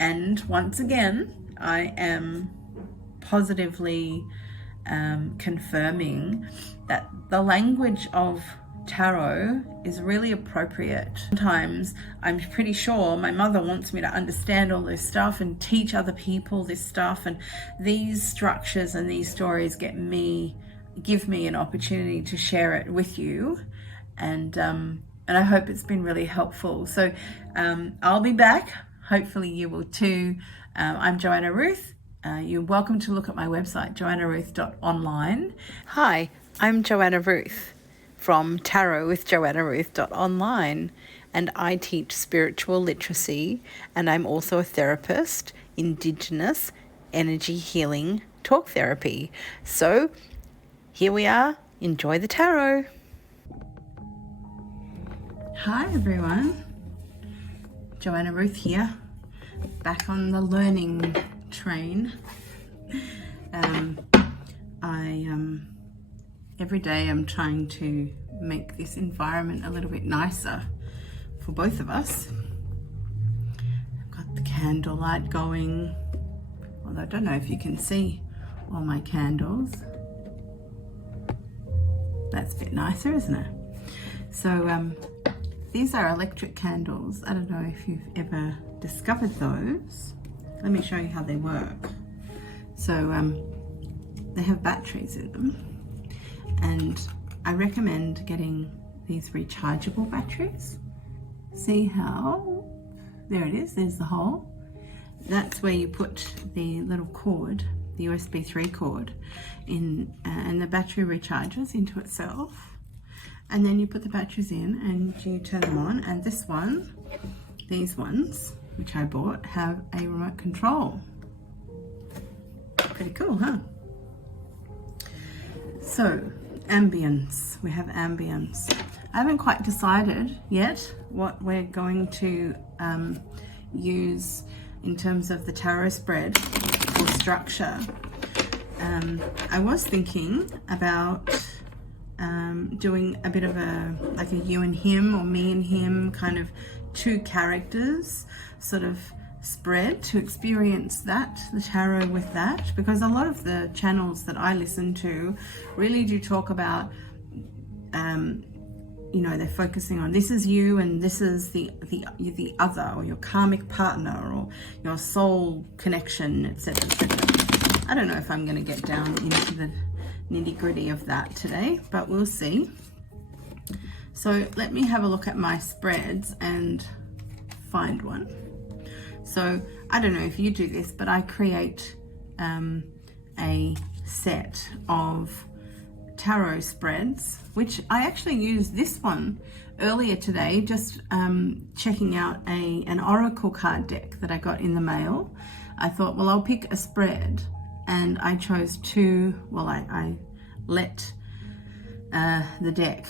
And once again, I am positively confirming that the language of tarot is really appropriate. Sometimes I'm pretty sure my mother wants me to understand all this stuff and teach other people this stuff, and these structures and these stories give me an opportunity to share it with you, and I hope it's been really helpful. So I'll be back. Hopefully you will too. I'm Joanna Ruth. You're welcome to look at my website, JoannaRuth.Online. Hi, I'm Joanna Ruth from Tarot with JoannaRuth.Online, and I teach spiritual literacy, and I'm also a therapist, Indigenous energy healing talk therapy. So here we are. Enjoy the tarot. Hi everyone, Joanna Ruth here, back on the learning train. Every day I'm trying to make this environment a little bit nicer for both of us. I've got the candlelight going, although I don't know if you can see all my candles. That's a bit nicer, isn't it? So these are electric candles. I don't know if you've ever discovered those. Let me show you how they work. So they have batteries in them, and I recommend getting these rechargeable batteries. See how, there it is, there's the hole. That's where you put the little cord, the USB 3 cord in, and the battery recharges into itself. And then you put the batteries in and you turn them on, and this one, these ones, which I bought, have a remote control. Pretty cool, huh? So, ambience. We have ambience. I haven't quite decided yet what we're going to use in terms of the tarot spread or structure. I was thinking about doing a bit of like a you and him, or me and him, kind of two characters sort of spread, to experience that, the tarot with that, because a lot of the channels that I listen to really do talk about, you know, they're focusing on this is you and this is the other, or your karmic partner, or your soul connection, etc., etc. I don't know if I'm going to get down into the nitty-gritty of that today, but we'll see. So let me have a look at my spreads and find one. So I don't know if you do this, but I create a set of tarot spreads, which I actually used this one earlier today, just checking out an oracle card deck that I got in the mail. I thought, well, I'll pick a spread, and I chose two. Well, I let the deck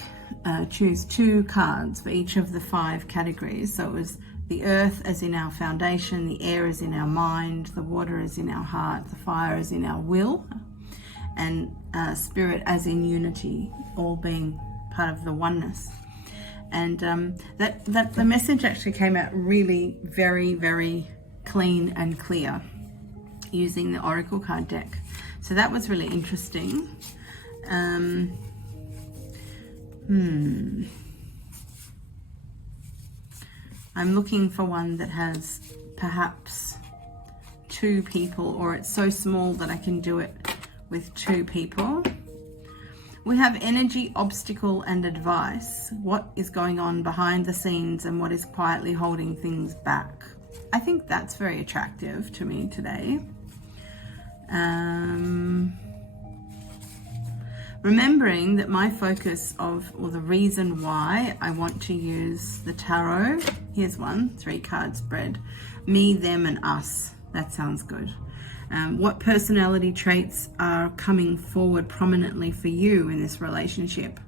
choose two cards for each of the 5 categories. So it was the earth as in our foundation, the air as in our mind, the water as in our heart, the fire as in our will, and spirit as in unity, all being part of the oneness. And that the message actually came out really very, very clean and clear using the oracle card deck. So that was really interesting. I'm looking for one that has perhaps 2 people, or it's so small that I can do it with 2 people. We have energy, obstacle, and advice. What is going on behind the scenes and what is quietly holding things back? I think that's very attractive to me today. Remembering that my focus of, or the reason why I want to use the tarot, here's one, 3 card spread, me, them, and us. That sounds good. What personality traits are coming forward prominently for you in this relationship,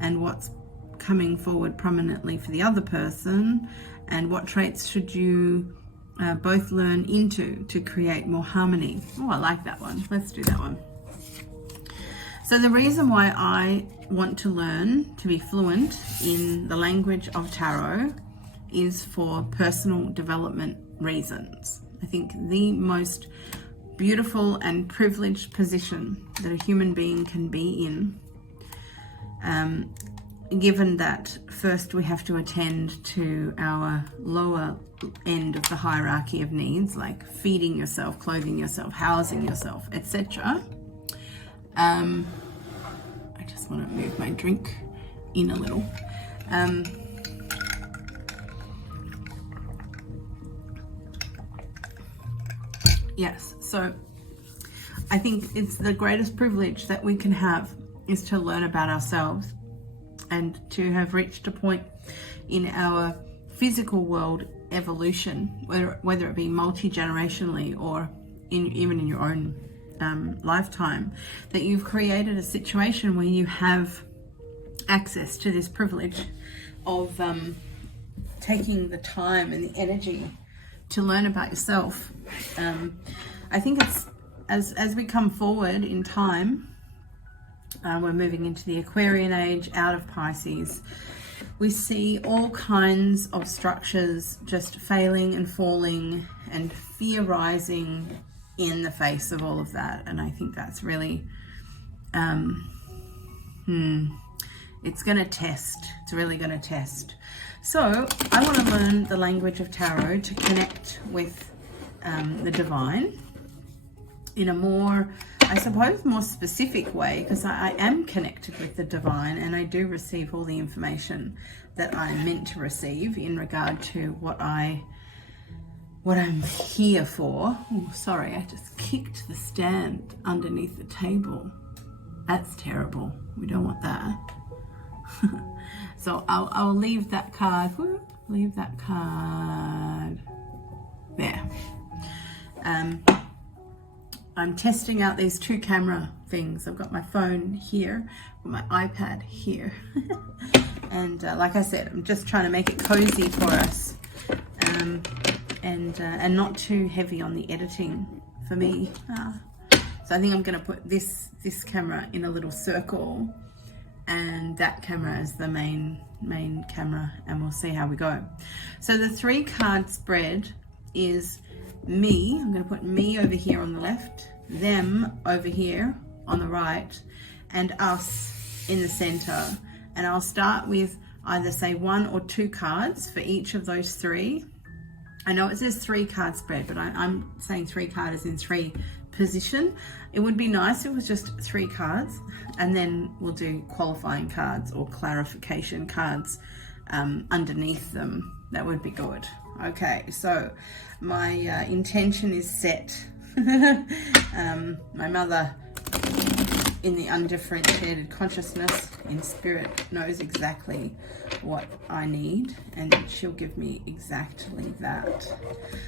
and what's coming forward prominently for the other person, and what traits should you both learn into to create more harmony? Oh, I like that one. Let's do that one. So the reason why I want to learn to be fluent in the language of tarot is for personal development reasons. I think the most beautiful and privileged position that a human being can be in, given that first we have to attend to our lower end of the hierarchy of needs, like feeding yourself, clothing yourself, housing yourself, etc. I just want to move my drink in a little. Yes, so I think it's the greatest privilege that we can have is to learn about ourselves and to have reached a point in our physical world evolution, whether it be multi-generationally or even in your own lifetime, that you've created a situation where you have access to this privilege of taking the time and the energy to learn about yourself. I think it's as we come forward in time, we're moving into the Aquarian age, out of Pisces. We see all kinds of structures just failing and falling, and fear rising in the face of all of that. And I think that's really, it's going to test. It's really going to test. So I want to learn the language of tarot to connect with the divine in a more, I suppose, more specific way, because I am connected with the divine and I do receive all the information that I'm meant to receive in regard to what I'm here for. Oh, sorry, I just kicked the stand underneath the table. That's terrible. We don't want that. So I'll leave that card. Leave that card there. I'm testing out these two camera things. I've got my phone here, my iPad here. And like I said, I'm just trying to make it cozy for us, and not too heavy on the editing for me. So I think I'm going to put this camera in a little circle, and that camera is the main camera, and we'll see how we go. So the 3-card spread is me. I'm going to put me over here on the left, them over here on the right, and us in the center. And I'll start with either say 1 or 2 cards for each of those 3. I know it says 3-card spread, but I'm saying 3 cards in 3 position. It would be nice if it was just 3 cards, and then we'll do qualifying cards or clarification cards underneath them. That would be good. Okay, so my intention is set. My mother in the undifferentiated consciousness in spirit knows exactly what I need, and she'll give me exactly that.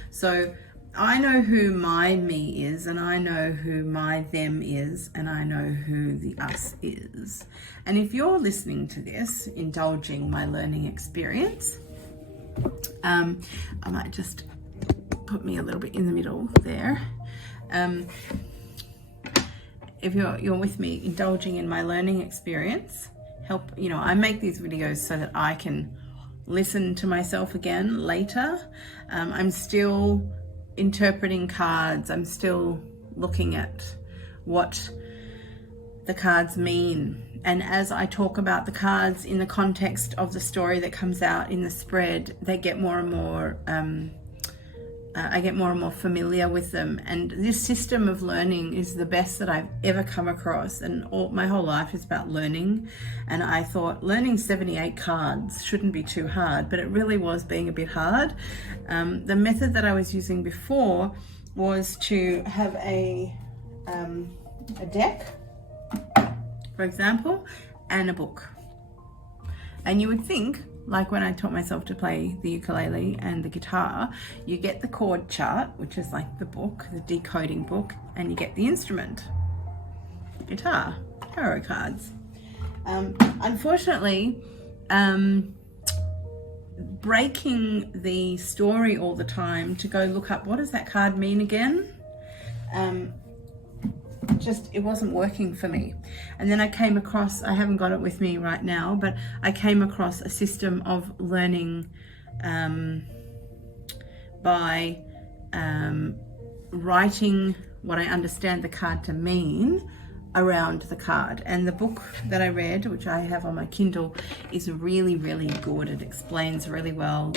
So I know who my me is, and I know who my them is, and I know who the us is. And if you're listening to this, indulging my learning experience, I might just put me a little bit in the middle there. If you're with me, indulging in my learning experience, I make these videos so that I can listen to myself again later. I'm still interpreting cards. I'm still looking at what the cards mean. And as I talk about the cards in the context of the story that comes out in the spread, they get more and more, I get more and more familiar with them. And this system of learning is the best that I've ever come across. And my whole life is about learning. And I thought learning 78 cards shouldn't be too hard, but it really was being a bit hard. The method that I was using before was to have a deck, for example, and a book. And you would think, like when I taught myself to play the ukulele and the guitar, you get the chord chart, which is like the book, the decoding book, and you get the instrument, guitar, tarot cards. Unfortunately, breaking the story all the time to go look up what does that card mean again, it wasn't working for me. And then I came across, I haven't got it with me right now, but I came across a system of learning by writing what I understand the card to mean around the card. And the book that I read, which I have on my Kindle, is really, really good. It explains really well.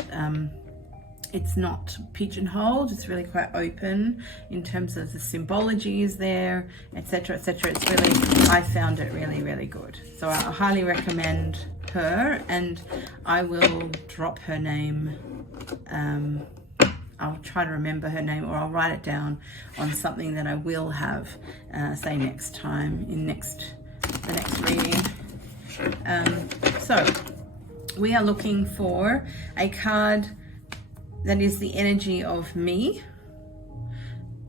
It's not pigeonholed, it's really quite open in terms of the symbology is there, etc., etc. It's really, I found it really, really good. So I highly recommend her, and I will drop her name. I'll try to remember her name, or I'll write it down on something that I will have, say next time, in the next reading. So we are looking for a card that is the energy of me,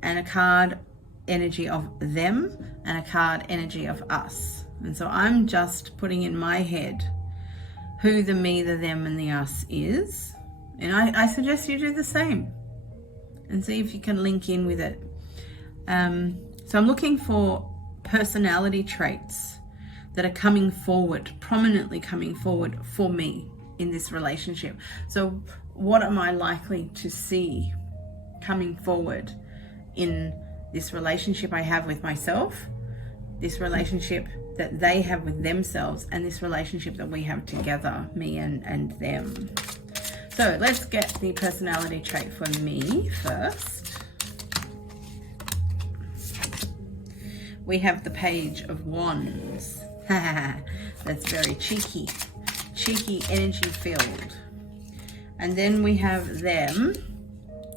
and a card energy of them, and a card energy of us. And so I'm just putting in my head who the me, the them, and the us is. And I suggest you do the same and see if you can link in with it. So I'm looking for personality traits that are coming forward, prominently coming forward for me in this relationship. So what am I likely to see coming forward in this relationship I have with myself, this relationship that they have with themselves, and this relationship that we have together, me and them. So let's get the personality trait for me first. We have the Page of Wands. That's very cheeky energy filled. And then we have them,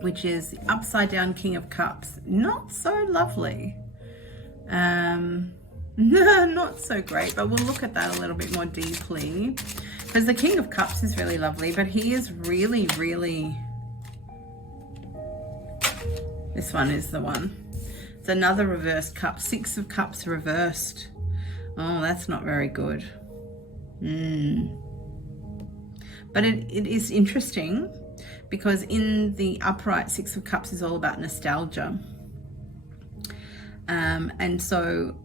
which is the upside down King of Cups. Not so lovely. Not so great, but we'll look at that a little bit more deeply. Because the King of Cups is really lovely, but he is really, really... This one is the one. It's another reversed cup. 6 of Cups reversed. Oh, that's not very good. But it is interesting, because in the upright 6 of Cups is all about nostalgia. And so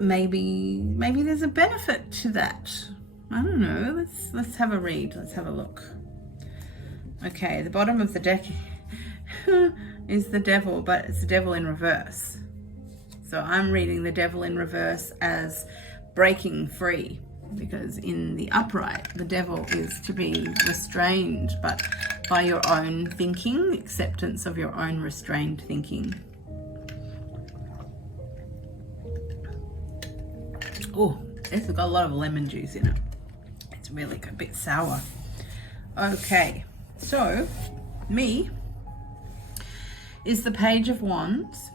maybe there's a benefit to that. I don't know. Let's have a read. Let's have a look. Okay, the bottom of the deck is the Devil, but it's the Devil in reverse. So I'm reading the Devil in reverse as breaking free, because in the upright, the Devil is to be restrained, but by your own thinking, acceptance of your own restrained thinking. Oh, this has got a lot of lemon juice in it. It's really a bit sour. Okay, so me is the Page of Wands,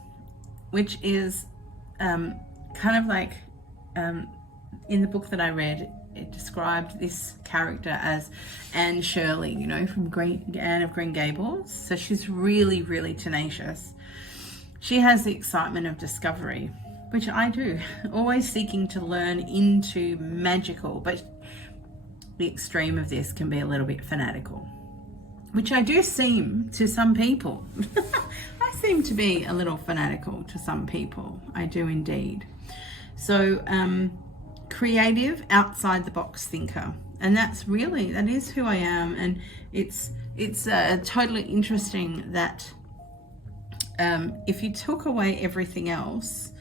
which is kind of like in the book that I read, it described this character as Anne Shirley, you know, from Anne of Green Gables. So she's really, really tenacious. She has the excitement of discovery, which I do, always seeking to learn into magical, but the extreme of this can be a little bit fanatical, which I do seem to some people. I seem to be a little fanatical to some people. I do indeed. So creative, outside the box thinker, and that is who I am. And it's totally interesting that if you took away everything else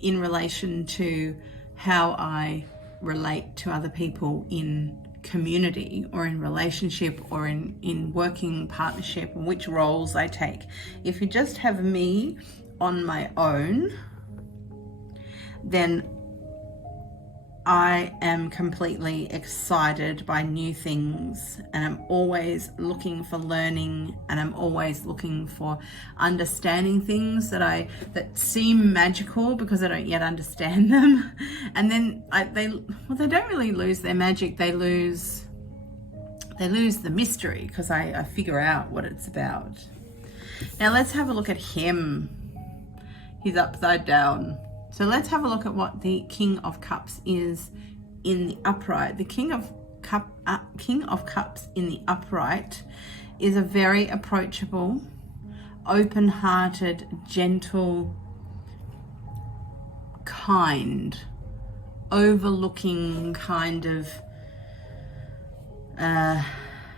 in relation to how I relate to other people in community or in relationship or in working partnership, and which roles I take, if you just have me on my own, then I am completely excited by new things, and I'm always looking for learning, and I'm always looking for understanding things that seem magical because I don't yet understand them. And then they don't really lose their magic. They lose the mystery because I figure out what it's about. Now let's have a look at him. He's upside down. So let's have a look at what the King of Cups is in the upright. The King of Cups in the upright is a very approachable, open-hearted, gentle, kind, overlooking kind of,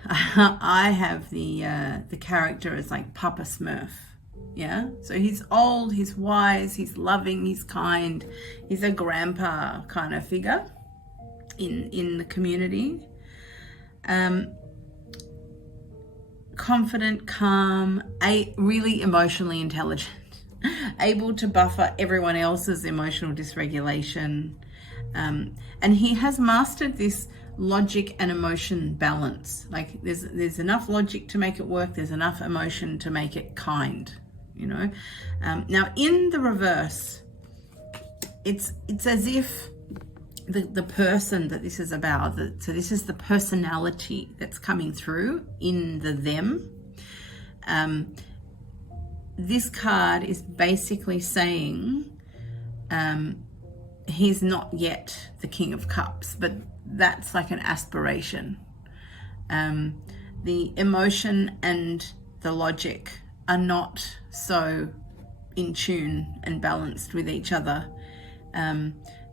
I have the character as like Papa Smurf. Yeah, so he's old, he's wise, he's loving, he's kind, he's a grandpa kind of figure in the community. Confident, calm, really emotionally intelligent, able to buffer everyone else's emotional dysregulation. And he has mastered this logic and emotion balance. Like there's enough logic to make it work, there's enough emotion to make it kind, you know. Now in the reverse, it's as if the person that this is about, so this is the personality that's coming through in the them. This card is basically saying he's not yet the King of Cups, but that's like an aspiration. The emotion and the logic are not so in tune and balanced with each other.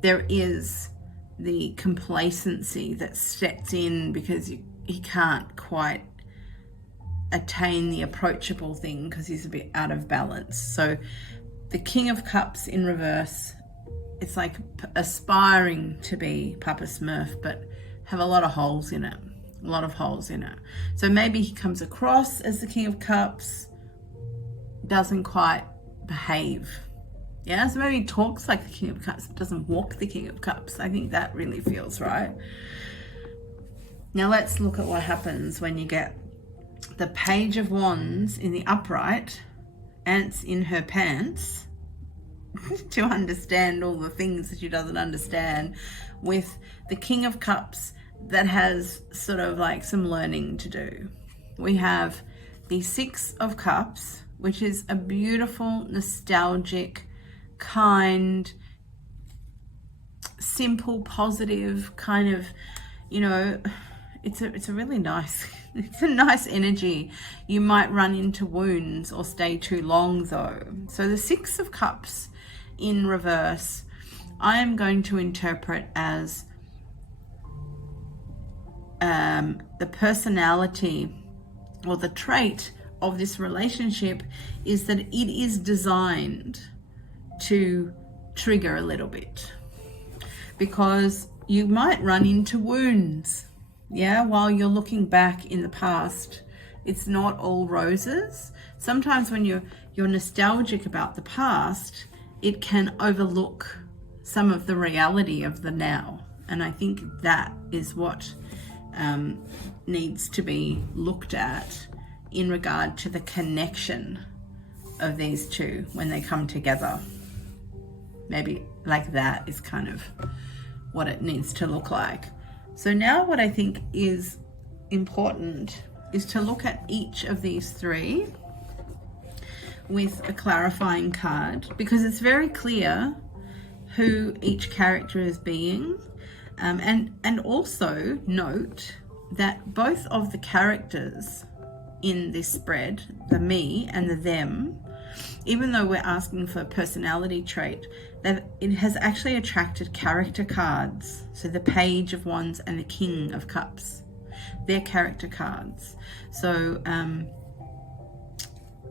There is the complacency that sets in because he can't quite attain the approachable thing because he's a bit out of balance. So the King of Cups in reverse, it's like aspiring to be Papa Smurf, but have a lot of holes in it. So maybe he comes across as the King of Cups, doesn't quite behave. Yeah, so maybe he talks like the King of Cups, but doesn't walk the King of Cups. I think that really feels right. Now let's look at what happens when you get the Page of Wands in the upright, ants in her pants, to understand all the things that she doesn't understand, with the King of Cups that has sort of like some learning to do. We have the Six of Cups, which is a beautiful, nostalgic, kind, simple, positive kind of, you know, it's a really nice, it's a nice energy. You might run into wounds or stay too long though. So the Six of Cups in reverse, I am going to interpret as the personality or the trait of this relationship is that it is designed to trigger a little bit, because you might run into wounds, yeah, while you're looking back in the past. It's not all roses. Sometimes when you're nostalgic about the past, it can overlook some of the reality of the now, and I think that is what needs to be looked at in regard to the connection of these two when they come together. Maybe like that is kind of what it needs to look like. So now what I think is important is to look at each of these three with a clarifying card, because it's very clear who each character is being. And also note that both of the characters in this spread, the me and the them, even though we're asking for a personality trait, that it has actually attracted character cards. So the Page of Wands and the King of Cups, they're character cards. So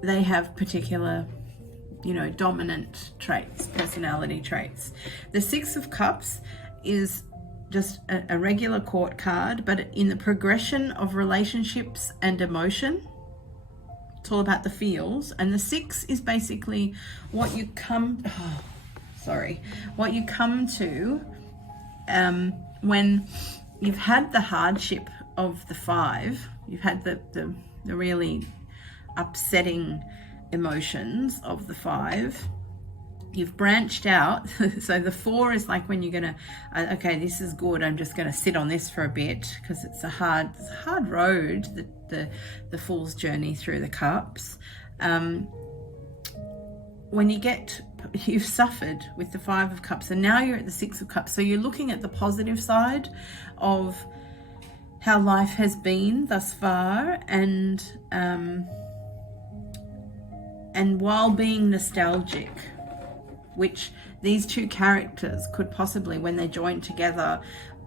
they have particular, you know, dominant traits, personality traits. The Six of Cups is just a regular court card, but in the progression of relationships and emotion, it's all about the feels. And the Six is basically what you come to when you've had the hardship of the Five, you've had the really upsetting emotions of the Five. You've branched out. So the Four is like when you're gonna, okay, this is good, I'm just gonna sit on this for a bit, because it's a hard road, the Fool's journey through the cups. When you've suffered with the Five of Cups, and now you're at the Six of Cups, so you're looking at the positive side of how life has been thus far, and while being nostalgic, which these two characters could possibly, when they join together,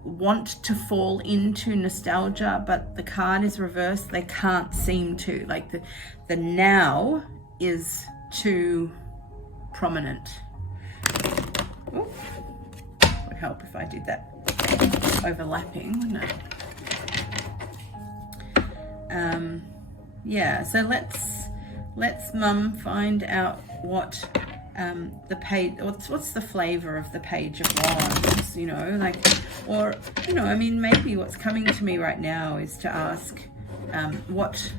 want to fall into nostalgia, but the card is reversed. They can't seem to. Like the now is too prominent. Ooh, would help if I did that overlapping, wouldn't it? Yeah, so let's Mum find out what the page, what's the flavor of the Page of Wands, you know, like, or, you know, I mean, maybe what's coming to me right now is to ask what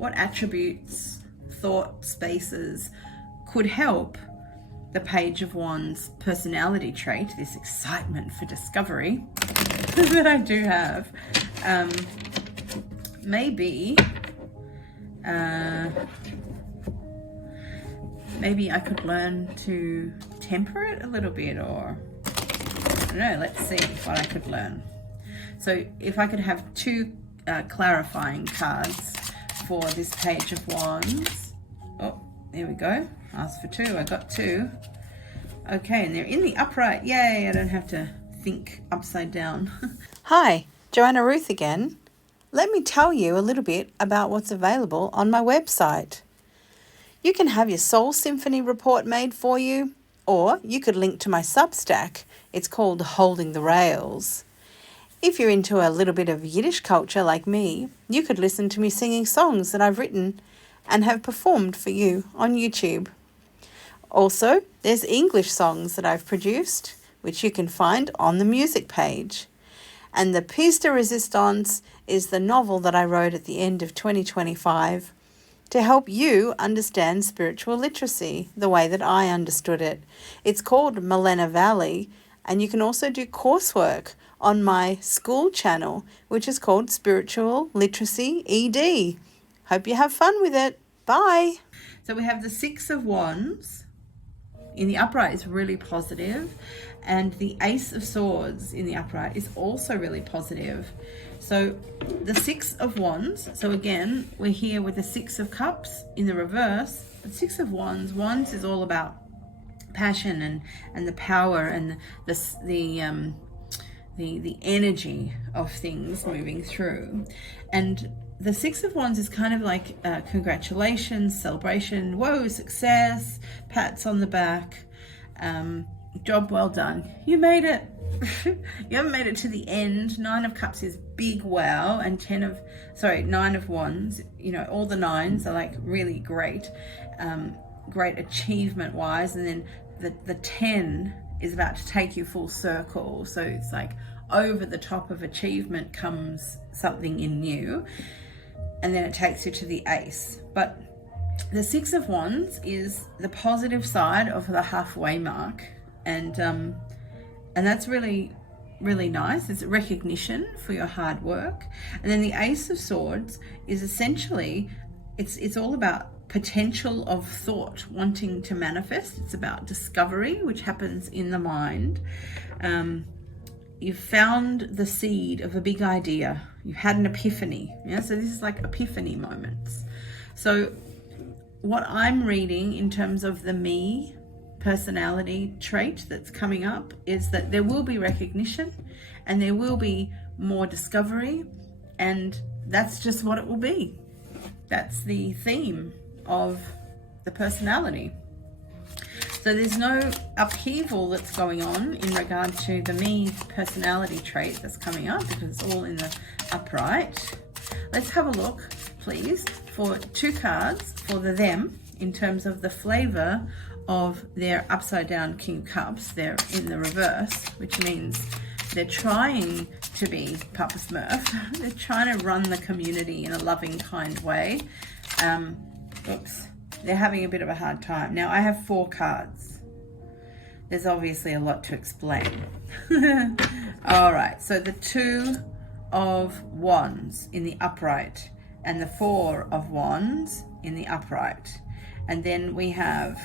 attributes, thought spaces could help the Page of Wands personality trait, this excitement for discovery that I do have. Maybe I could learn to temper it a little bit, or I don't know, let's see what I could learn. So if I could have two clarifying cards for this Page of Wands. Oh, there we go. Asked for two, I got two. Okay, and they're in the upright. Yay, I don't have to think upside down. Hi, Joanna Ruth again. Let me tell you a little bit about what's available on my website. You can have your Soul Symphony report made for you, or you could link to my Substack. It's called Holding the Rails. If you're into a little bit of Yiddish culture like me, you could listen to me singing songs that I've written and have performed for you on YouTube. Also, there's English songs that I've produced, which you can find on the music page. And the piece de resistance is the novel that I wrote at the end of 2025 to help you understand spiritual literacy the way that I understood it. It's called Malena Valley, and you can also do coursework on my school channel, which is called Spiritual Literacy ED. Hope you have fun with it. Bye. So we have the Six of Wands. In the upright is really positive, and the Ace of Swords in the upright is also really positive. So the Six of Wands, so again, we're here with the Six of Cups in the reverse. The Six of Wands is all about passion and the power and the energy of things moving through. And the Six of Wands is kind of like congratulations, celebration, whoa, success, pats on the back, job well done. You made it. You haven't made it to the end. Nine of Cups is big wow, and Nine of Wands, you know, all the nines are like really great, great achievement wise, and then the 10 is about to take you full circle. So it's like over the top of achievement comes something in new, and then it takes you to the Ace. But the Six of Wands is the positive side of the halfway mark, and that's really, really nice. It's a recognition for your hard work. And then the Ace of Swords is essentially, it's all about potential of thought wanting to manifest. It's about discovery, which happens in the mind. You've found the seed of a big idea. You've had an epiphany. Yeah, so this is like epiphany moments. So what I'm reading in terms of the me personality trait that's coming up is that there will be recognition and there will be more discovery, and that's just what it will be. That's the theme of the personality. So there's no upheaval that's going on in regard to the me personality trait that's coming up, because it's all in the upright. Let's have a look, please, for two cards for the them in terms of the flavor of their upside down King of Cups. They're in the reverse, which means they're trying to be Papa Smurf. They're trying to run the community in a loving, kind way. They're having a bit of a hard time. Now, I have 4 cards. There's obviously a lot to explain. All right, so the 2 of Wands in the upright and the 4 of Wands in the upright. And then we have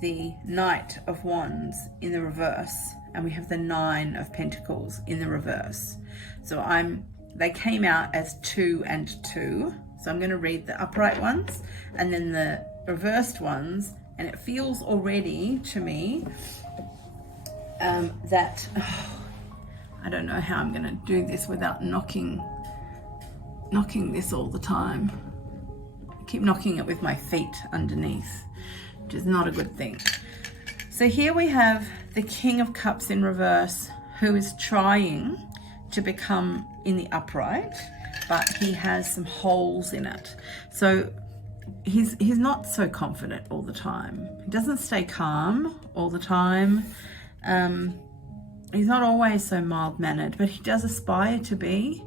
the Knight of Wands in the reverse, and we have the 9 of Pentacles in the reverse. So they came out as 2 and 2. So I'm going to read the upright ones and then the reversed ones, and it feels already to me that I don't know how I'm going to do this without knocking this all the time. I keep knocking it with my feet underneath, which is not a good thing. So here we have the King of Cups in reverse, who is trying to become in the upright, but he has some holes in it. So he's not so confident all the time. He doesn't stay calm all the time. He's not always so mild-mannered, but he does aspire to be.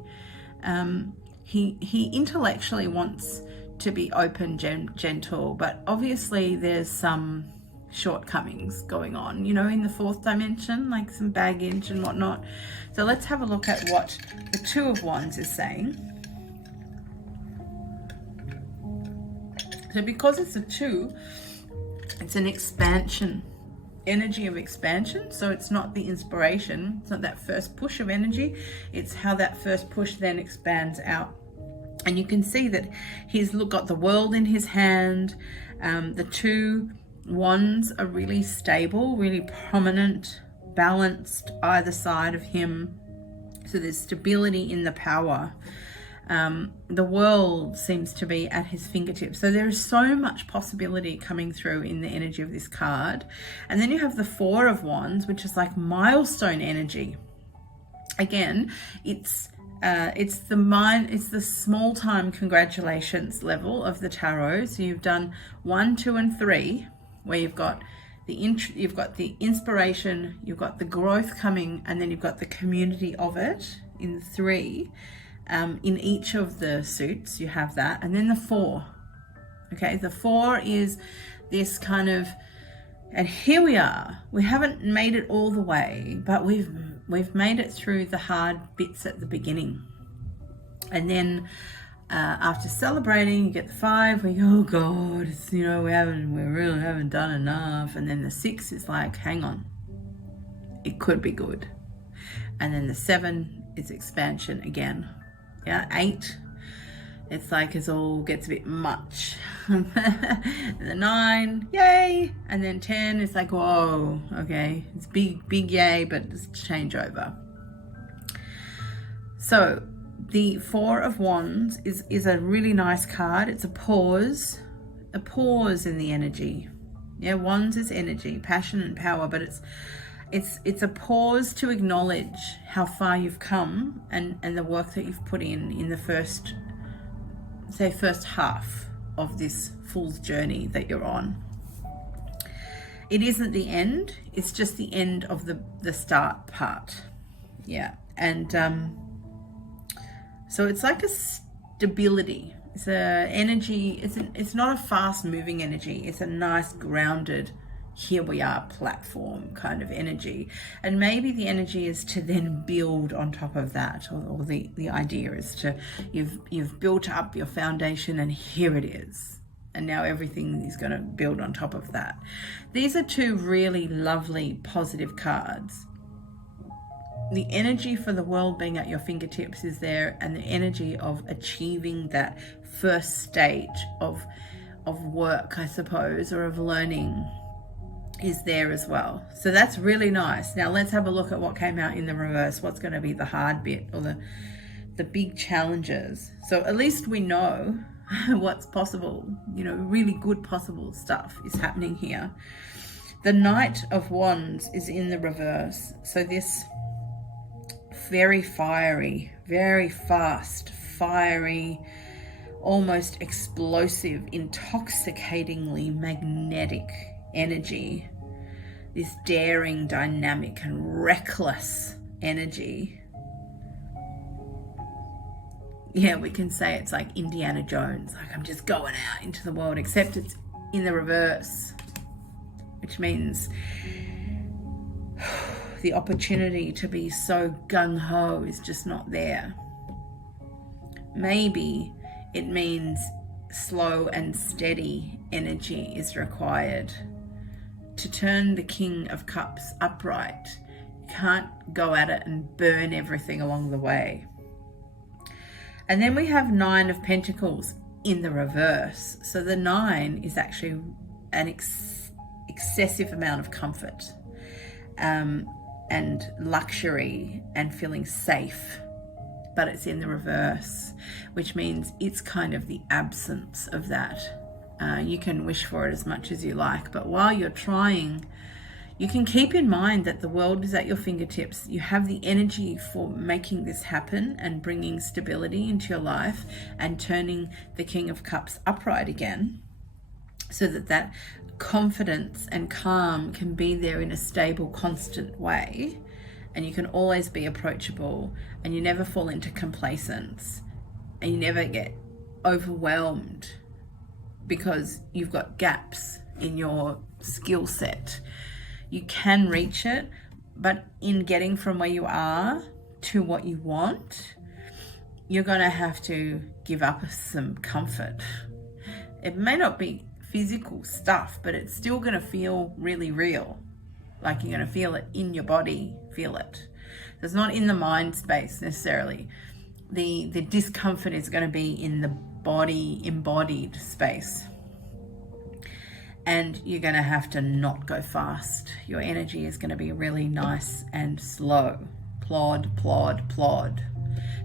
He intellectually wants to be open, gentle, but obviously there's some shortcomings going on, you know, in the fourth dimension, like some baggage and whatnot. So let's have a look at what the Two of Wands is saying. So because it's a 2, it's an expansion, energy of expansion. So it's not the inspiration, it's not that first push of energy, it's how that first push then expands out. And you can see that he's got the world in his hand. The 2 Wands are really stable, really prominent, balanced either side of him. So there's stability in the power. The world seems to be at his fingertips. So there is so much possibility coming through in the energy of this card. And then you have the 4 of Wands, which is like milestone energy. Again, it's the small time congratulations level of the tarot. So you've done 1, 2, and 3, where you've got the inspiration, you've got the growth coming, and then you've got the community of it in 3. In each of the suits you have that, and then the 4. Okay, the 4 is this kind of, and here we are. We haven't made it all the way, but we've made it through the hard bits at the beginning. And then after celebrating, you get the 5. We go, oh God, it's, you know, we really haven't done enough. And then the 6 is like, hang on, it could be good. And then the 7 is expansion again. Yeah, 8, it's like it all gets a bit much. And the 9, yay. And then 10 is like, whoa, okay, it's big yay, but it's changeover. So the 4 of Wands is a really nice card. It's a pause in the energy. Yeah, Wands is energy, passion and power, but it's a pause to acknowledge how far you've come and the work that you've put in the first half of this fool's journey that you're on. It isn't the end, it's just the end of the start part. Yeah, and so it's like a stability. It's a energy, it's not a fast moving energy, it's a nice grounded, here we are platform kind of energy. And maybe the energy is to then build on top of that, or the idea is to, you've built up your foundation and here it is, and now everything is going to build on top of that. These are 2 really lovely positive cards. The energy for the world being at your fingertips is there, and the energy of achieving that first stage of work, I suppose, or of learning is there as well. So that's really nice. Now let's have a look at what came out in the reverse. What's going to be the hard bit, or the big challenges. So at least we know what's possible, you know, really good possible stuff is happening here. The Knight of Wands is in the reverse. So this very fiery, very fast, fiery, almost explosive, intoxicatingly magnetic energy, this daring, dynamic, and reckless energy. Yeah, we can say it's like Indiana Jones, like I'm just going out into the world, except it's in the reverse, which means the opportunity to be so gung-ho is just not there. Maybe it means slow and steady energy is required to turn the King of Cups upright. You can't go at it and burn everything along the way. And then we have 9 of Pentacles in the reverse. So the 9 is actually an excessive amount of comfort. and luxury and feeling safe, but it's in the reverse, which means it's kind of the absence of that. You can wish for it as much as you like, but while you're trying, you can keep in mind that the world is at your fingertips. You have the energy for making this happen and bringing stability into your life and turning the King of Cups upright again, so that confidence and calm can be there in a stable, constant way, and you can always be approachable, and you never fall into complacence, and you never get overwhelmed because you've got gaps in your skill set. You can reach it, but in getting from where you are to what you want, you're going to have to give up some comfort. It may not be physical stuff, but it's still going to feel really real. Like you're going to feel it in your body, feel it. It's not in the mind space necessarily. The discomfort is going to be in the body embodied space. And you're going to have to not go fast. Your energy is going to be really nice and slow. Plod, plod, plod.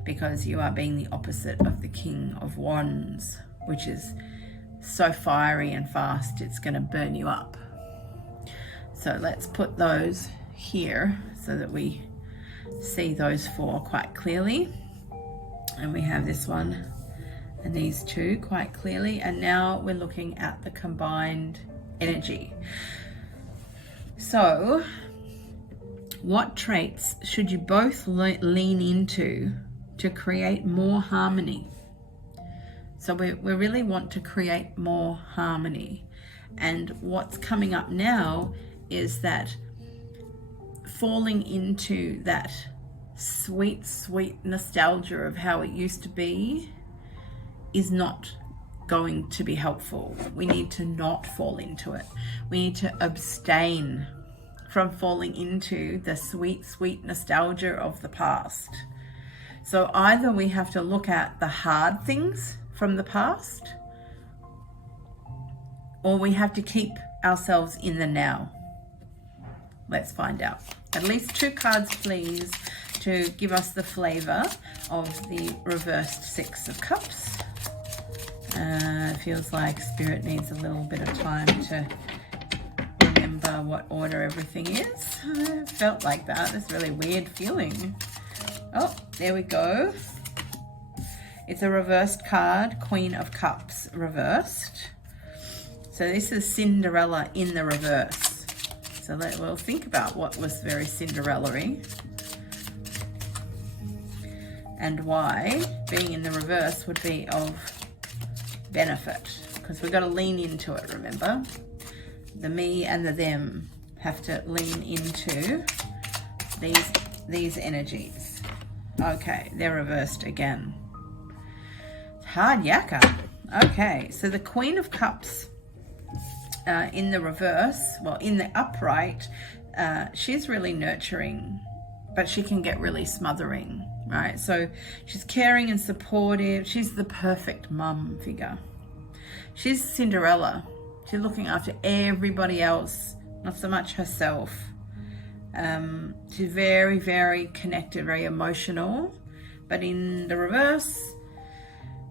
Because you are being the opposite of the King of Wands, which is so fiery and fast, it's going to burn you up. So let's put those here so that we see those four quite clearly. And we have this one and these two quite clearly. And now we're looking at the combined energy. So what traits should you both lean into to create more harmony? So we really want to create more harmony. And what's coming up now is that falling into that sweet, sweet nostalgia of how it used to be is not going to be helpful. We need to not fall into it. We need to abstain from falling into the sweet, sweet nostalgia of the past. So either we have to look at the hard things from the past, or we have to keep ourselves in the now. Let's find out. At least two cards, please, to give us the flavor of the reversed Six of Cups. It feels like Spirit needs a little bit of time to remember what order everything is. It felt like that. It's a really weird feeling. Oh, there we go. It's a reversed card, Queen of Cups reversed. So this is Cinderella in the reverse. So we'll think about what was very Cinderella-y and why being in the reverse would be of benefit, because we've got to lean into it, remember? The me and the them have to lean into these energies. Okay, they're reversed again. Hard yakka. Okay, so the Queen of Cups in the reverse, well, in the upright, she's really nurturing, but she can get really smothering, right? So she's caring and supportive. She's the perfect mum figure. She's Cinderella. She's looking after everybody else, not so much herself. She's very, very connected, very emotional, but in the reverse,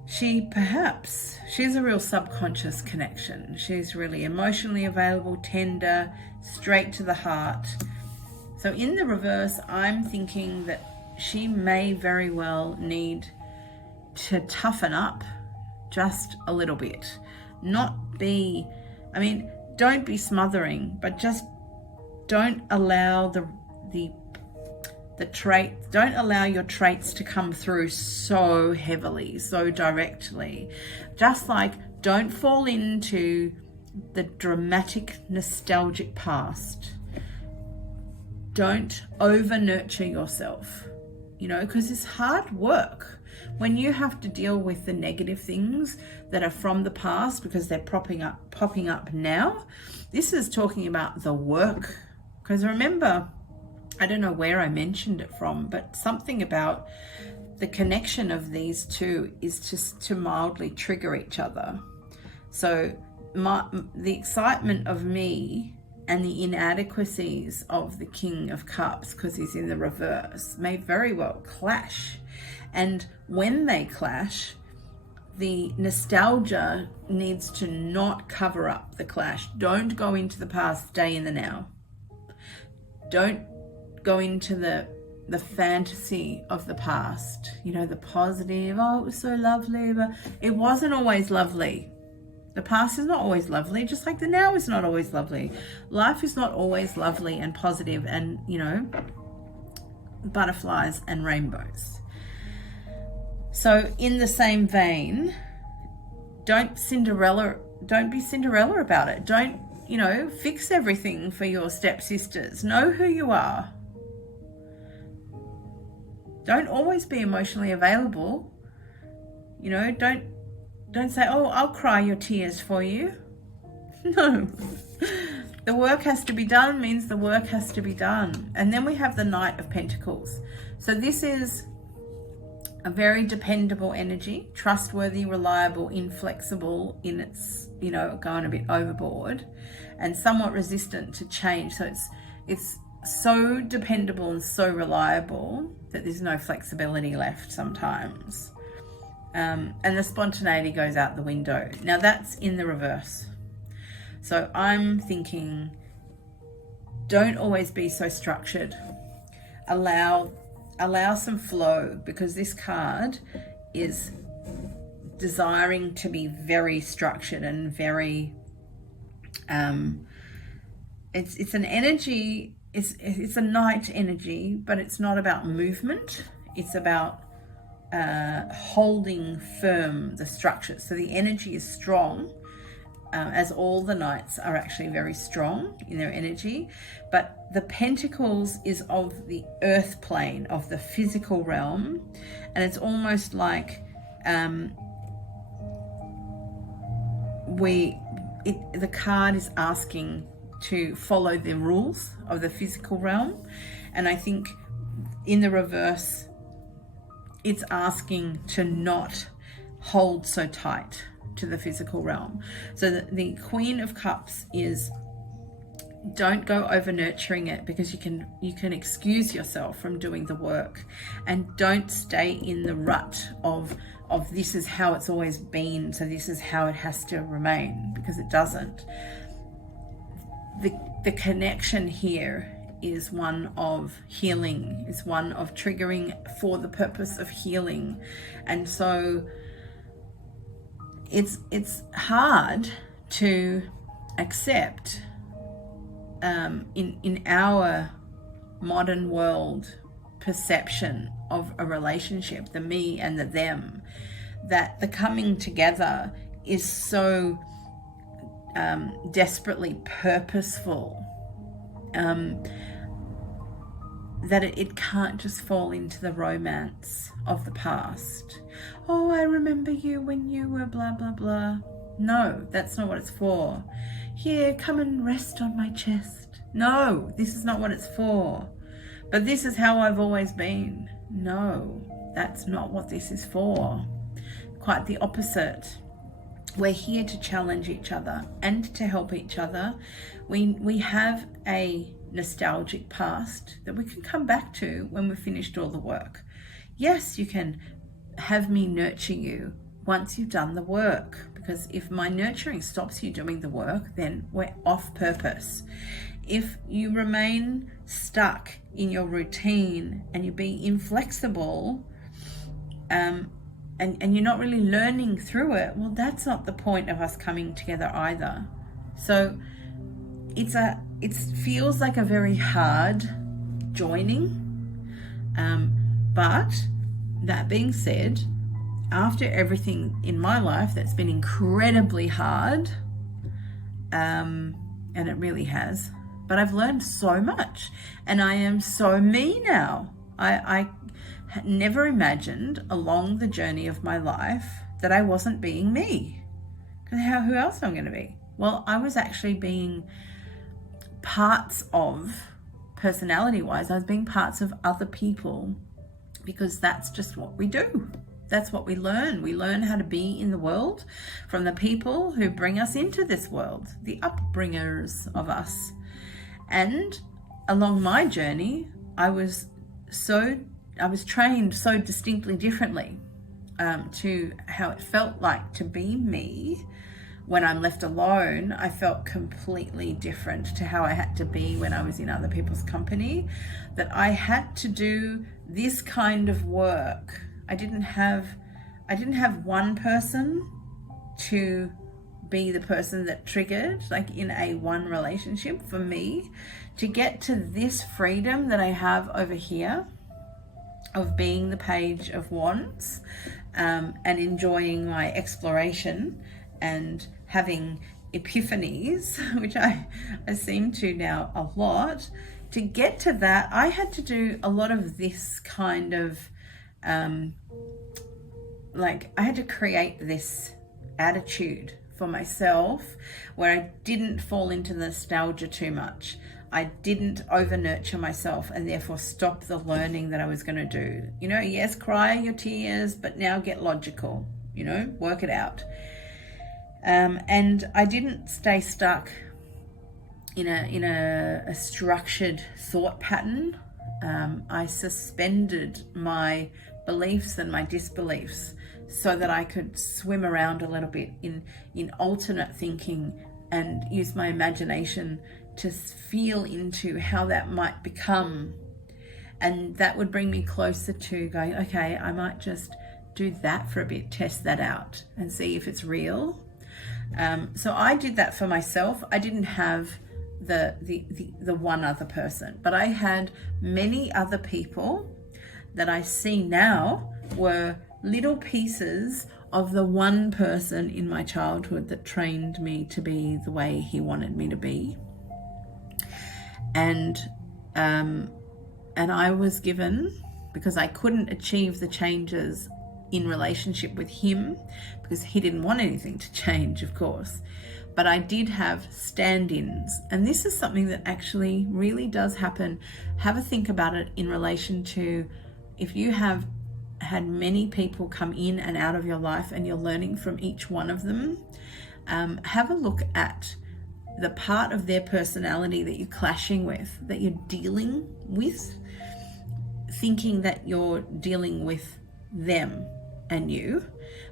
she's a real subconscious connection. She's really emotionally available, tender, straight to the heart. So in the reverse, I'm thinking that she may very well need to toughen up just a little bit. Don't be smothering, but just don't allow don't allow your traits to come through so heavily, so directly. Just like don't fall into the dramatic, nostalgic past. Don't over nurture yourself, because it's hard work when you have to deal with the negative things that are from the past because they're popping up now. This is talking about the work, because remember, I don't know where I mentioned it from, but something about the connection of these two is just to mildly trigger each other. So the excitement of me and the inadequacies of the King of Cups, because he's in the reverse, may very well clash. And when they clash, the nostalgia needs to not cover up the clash. Don't go into the past, stay in the now. Don't go into the fantasy of the past, the positive, oh, it was so lovely, but it wasn't always lovely. The past is not always lovely, just like the now is not always lovely. Life is not always lovely and positive and, butterflies and rainbows. So in the same vein, don't be Cinderella about it. Don't, fix everything for your stepsisters. Know who you are. Don't always be emotionally available. Don't say, oh, I'll cry your tears for you. No. The work has to be done means the work has to be done. And then we have the Knight of Pentacles. So this is a very dependable energy, trustworthy, reliable, inflexible in its, going a bit overboard, and somewhat resistant to change. So it's so dependable and so reliable that there's no flexibility left sometimes. And the spontaneity goes out the window. Now that's in the reverse. So I'm thinking, don't always be so structured. Allow some flow, because this card is desiring to be very structured and very, it's an energy, it's a night energy, but it's not about movement. It's about holding firm the structure. So the energy is strong, as all the knights are actually very strong in their energy, but the Pentacles is of the earth plane, of the physical realm, and it's almost like the card is asking to follow the rules of the physical realm, and I think in the reverse it's asking to not hold so tight to the physical realm. So the Queen of Cups is, don't go over nurturing it, because you can excuse yourself from doing the work, and don't stay in the rut of this is how it's always been, so this is how it has to remain, because it doesn't. The connection here is one of healing, is one of triggering for the purpose of healing. And so it's hard to accept in our modern world perception of a relationship, the me and the them, that the coming together is so desperately purposeful, that it can't just fall into the romance of the past. Oh, I remember you when you were blah, blah, blah. No, that's not what it's for. Here, come and rest on my chest. No, this is not what it's for. But this is how I've always been. No, that's not what this is for. Quite the opposite. We're here to challenge each other and to help each other. We have a nostalgic past that we can come back to when we've finished all the work. Yes, you can have me nurture you once you've done the work, because if my nurturing stops you doing the work, then we're off purpose. If you remain stuck in your routine and you're being inflexible, and you're not really learning through it, well, that's not the point of us coming together either. So it feels like a very hard joining, but that being said, after everything in my life that's been incredibly hard, and it really has, but I've learned so much, and I am so me now. I never imagined along the journey of my life that I wasn't being me. Because who else am I going to be? Well, I was actually being parts of, personality-wise, I was being parts of other people, because that's just what we do. That's what we learn. We learn how to be in the world from the people who bring us into this world, the upbringers of us. And along my journey, I was trained so distinctly differently to how it felt like to be me. When I'm left alone, I felt completely different to how I had to be when I was in other people's company, that I had to do this kind of work. I didn't have one person to be the person that triggered, like in a one relationship. For me to get to this freedom that I have over here of being the Page of Wands, and enjoying my exploration and having epiphanies, which I seem to now a lot. To get to that, I had to do a lot of this kind of I had to create this attitude for myself where I didn't fall into nostalgia too much. I didn't over nurture myself and therefore stop the learning that I was going to do. Yes, cry your tears, but now get logical, work it out. And I didn't stay stuck in a structured thought pattern. I suspended my beliefs and my disbeliefs so that I could swim around a little bit in alternate thinking and use my imagination to feel into how that might become. And that would bring me closer to going, okay, I might just do that for a bit, test that out and see if it's real. So I did that for myself. I didn't have the one other person, but I had many other people that I see now were little pieces of the one person in my childhood that trained me to be the way he wanted me to be. And I was given, because I couldn't achieve the changes in relationship with him, because he didn't want anything to change, of course, but I did have stand-ins. And this is something that actually really does happen. Have a think about it in relation to if you have had many people come in and out of your life and you're learning from each one of them. Have a look at the part of their personality that you're clashing with, that you're dealing with, thinking that you're dealing with them and you,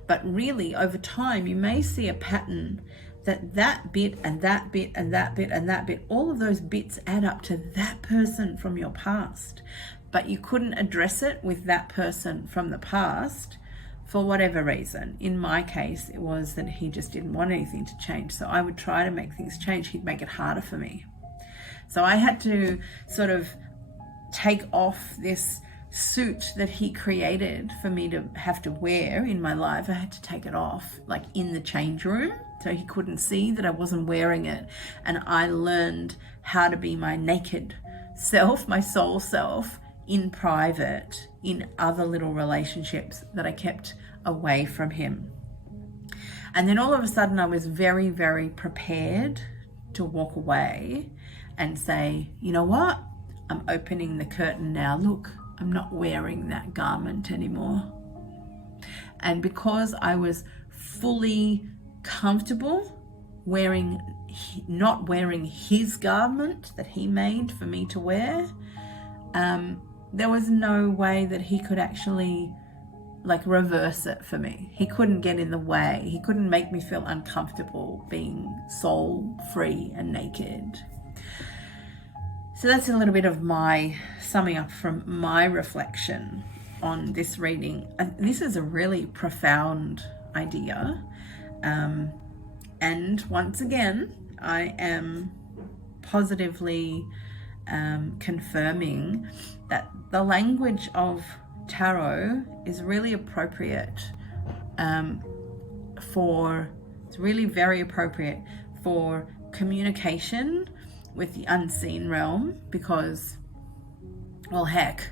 but really over time you may see a pattern that bit and that bit and that bit and that bit, all of those bits add up to that person from your past, but you couldn't address it with that person from the past for whatever reason. In my case, it was that he just didn't want anything to change. So I would try to make things change. He'd make it harder for me. So I had to sort of take off this suit that he created for me to have to wear in my life. I had to take it off, like in the change room, so he couldn't see that I wasn't wearing it. And I learned how to be my naked self, my soul self, in private, in other little relationships that I kept away from him. And then all of a sudden I was very, very prepared to walk away and say, you know what? I'm opening the curtain now. Look, I'm not wearing that garment anymore. And because I was fully comfortable not wearing his garment that he made for me to wear, there was no way that he could actually reverse it for me. He couldn't get in the way. He couldn't make me feel uncomfortable being soul free and naked. So that's a little bit of my summing up from my reflection on this reading. This is a really profound idea. And once again, I am positively confirming that the language of tarot is really appropriate it's really very appropriate for communication with the unseen realm, because, well, heck,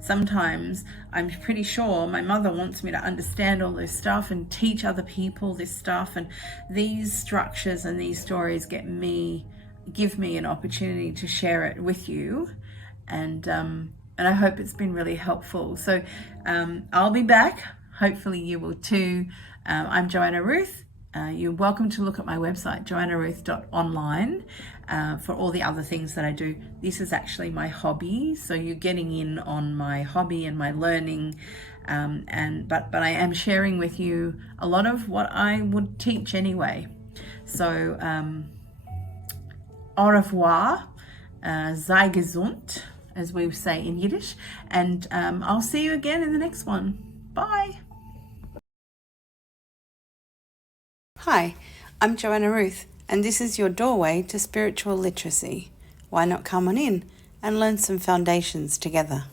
sometimes I'm pretty sure my mother wants me to understand all this stuff and teach other people this stuff, and these structures and these stories give me an opportunity to share it with you, and I hope it's been really helpful. So I'll be back. Hopefully you will too. I'm Joanna Ruth, you're welcome to look at my website, JoannaRuth.Online, for all the other things that I do. This is actually my hobby, so you're getting in on my hobby and my learning, but I am sharing with you a lot of what I would teach anyway. So au revoir, sei gesund, as we say in Yiddish, and I'll see you again in the next one. Bye. Hi, I'm Joanna Ruth, and this is your doorway to spiritual literacy. Why not come on in and learn some foundations together?